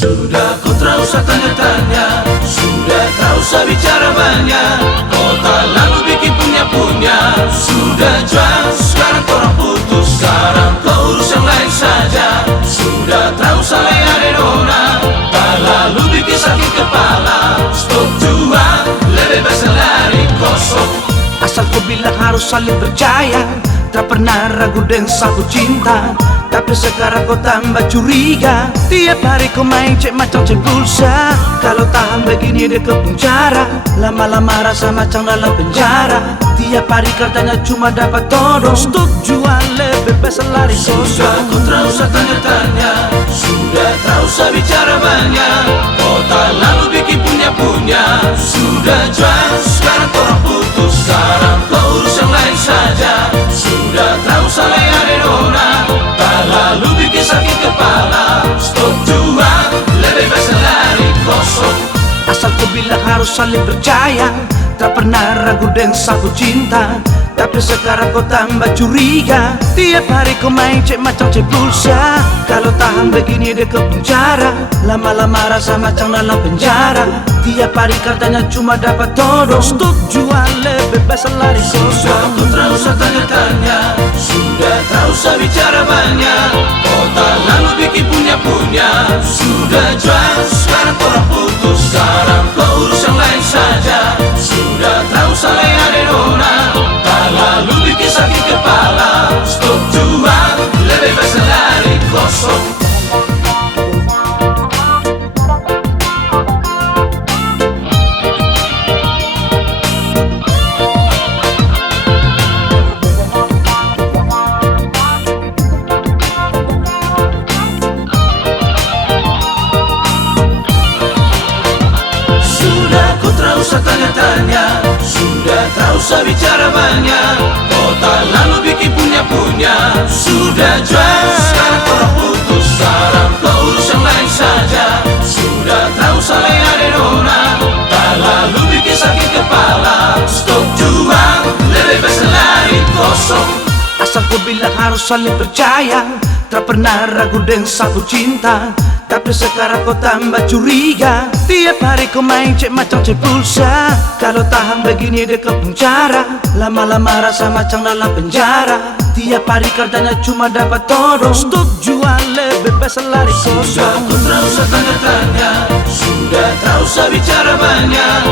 Sudah kau tak usah tanya-tanya, sudah tak usah bicara banyak. Kau tak lalu bikin punya-punya. Sudah jelas sekarang korang putus, sekarang kau urus yang lain saja. Sudah tak usah lena-denona, tak lalu bikin sakit kepala. Stop jual, lebih baik lari kosong. Asal kau bilang harus saling percaya, tak pernah ragu dengan satu cinta. Tapi sekarang kau tambah curiga, tiap hari kau main cek macam cek pulsa. Kalau tahan begini dia ke penjara, lama-lama rasa macam dalam penjara. Tiap hari katanya cuma dapat todong, stok jual lebih baik lari kosong. Sudah kau tak usah tanya-tanya, sudah tak usah bicara banyak. Kau tak lalu bikin punya-punya. Sudah jelas sekarang korang putus, sekarang kau urus yang lain saja. Sudah tak usah lena-denona, tak lalu bikin sakit kepala. Stop jual, lebih baik lari kosong. Asal kau bilang harus saling percaya, tak pernah ragu dengan satu cinta. Tapi sekarang kau tambah curiga, tiap hari kau main cek macam cek pulsa. Kalau tahan begini dia ke penjara, lama-lama rasa macam dalam penjara. Tiap hari katanya cuma dapat todong, stok jual lebih baik lari Sudah kosong. kau tak usah tanya-tanya, sudah tak usah bicara banyak. Kau tak lalu bikin punya-punya. Sudah jelas sekarang korang putus, sekarang kau urus yang lain saja. Sudah tak usah lena-denona, tak lalu bikin sakit kepala. Stop jual, lebih baik lari kosong. Sudah kau tak usah tanya-tanya, sudah tak usah bicara banyak. Kau tak lalu bikin punya-punya. Sudah jelas sekarang korang putus, sekarang kau urus yang lain saja. Sudah tak usah lena-denona, tak lalu bikin sakit kepala. Stop jual, lebih baik lari kosong. Asal kau bilang harus saling percaya, tak pernah ragu dengan satu cinta. Tapi sekarang kau tambah curiga, tiap hari kau main cek macam cek pulsa. Kalau tahan begini dia ke penjara, lama-lama rasa macam dalam penjara. Tiap hari katanya cuma dapat todong, stok jual lebih baik lari Sudah kosong. kau tak usah tanya-tanya, sudah tak usah bicara banyak.